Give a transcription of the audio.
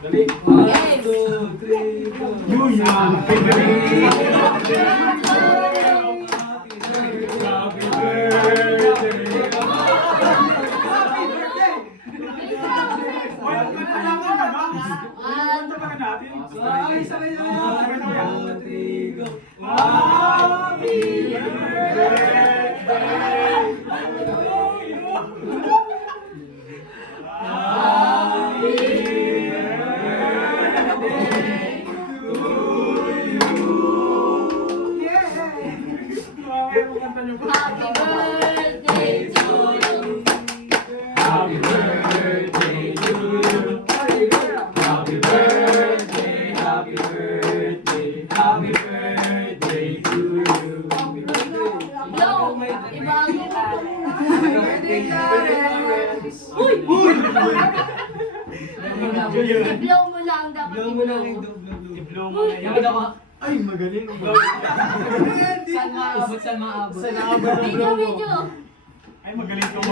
Dali. 1, 2, 3, go. Yun yan. Happy birthday. Sabay, sabay na yan. 1, 2, 3, go. Happy I-blow mo lang dapat. Blow mo lang yung i-blow mo na yan. Ay, magaling. Saan maabot? Saan maabot? Video, video. Ay, magaling ka mo.